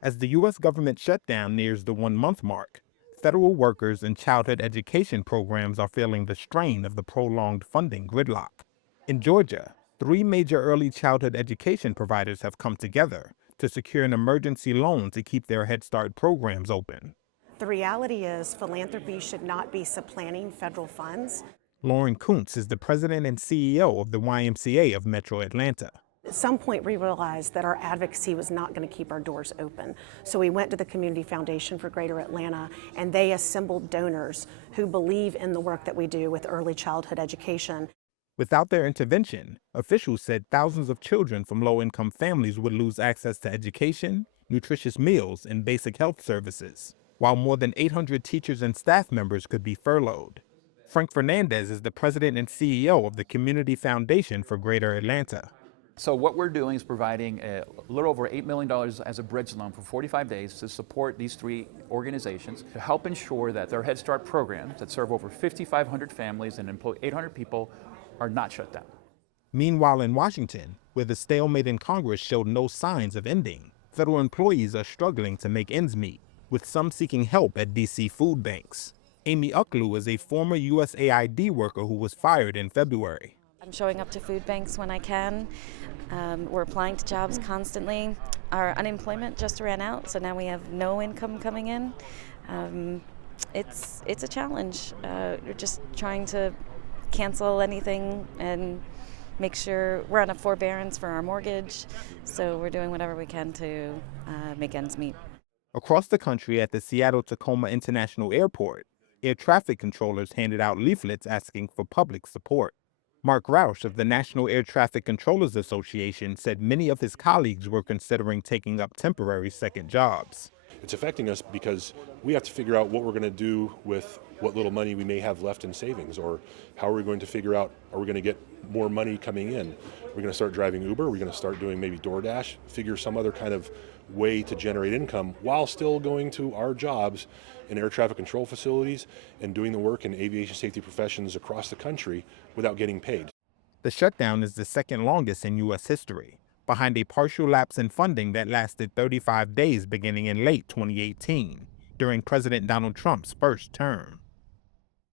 As the U.S. government shutdown nears the 1 month mark, federal workers and childhood education programs are feeling the strain of the prolonged funding gridlock. In Georgia, three major early childhood education providers have come together to secure an emergency loan to keep their Head Start programs open. The reality is philanthropy should not be supplanting federal funds. Lauren Kuntz is the president and CEO of the YMCA of Metro Atlanta. At some point, we realized that our advocacy was not going to keep our doors open. So we went to the Community Foundation for Greater Atlanta, and they assembled donors who believe in the work that we do with early childhood education. Without their intervention, officials said thousands of children from low-income families would lose access to education, nutritious meals, and basic health services, while more than 800 teachers and staff members could be furloughed. Frank Fernandez is the president and CEO of the Community Foundation for Greater Atlanta. So what we're doing is providing a little over $8 million as a bridge loan for 45 days to support these three organizations to help ensure that their Head Start programs that serve over 5,500 families and employ 800 people are not shut down. Meanwhile, in Washington, where the stalemate in Congress showed no signs of ending, federal employees are struggling to make ends meet, with some seeking help at D.C. food banks. Amy Uklu is a former USAID worker who was fired in February. I'm showing up to food banks when I can. We're applying to jobs constantly. Our unemployment just ran out, so now we have no income coming in. It's a challenge. We're just trying to cancel anything and make sure we're on a forbearance for our mortgage, so we're doing whatever we can to make ends meet. Across the country at the Seattle-Tacoma International Airport, air traffic controllers handed out leaflets asking for public support. Mark Roush of the National Air Traffic Controllers Association said many of his colleagues were considering taking up temporary second jobs. It's affecting us because we have to figure out what we're going to do with what little money we may have left in savings, or how are we going to figure out, are we going to get more money coming in? We're going to start driving Uber, we're going to start doing maybe DoorDash, figure some other kind of way to generate income while still going to our jobs in air traffic control facilities and doing the work in aviation safety professions across the country without getting paid. The shutdown is the second longest in U.S. history, behind a partial lapse in funding that lasted 35 days beginning in late 2018, during President Donald Trump's first term.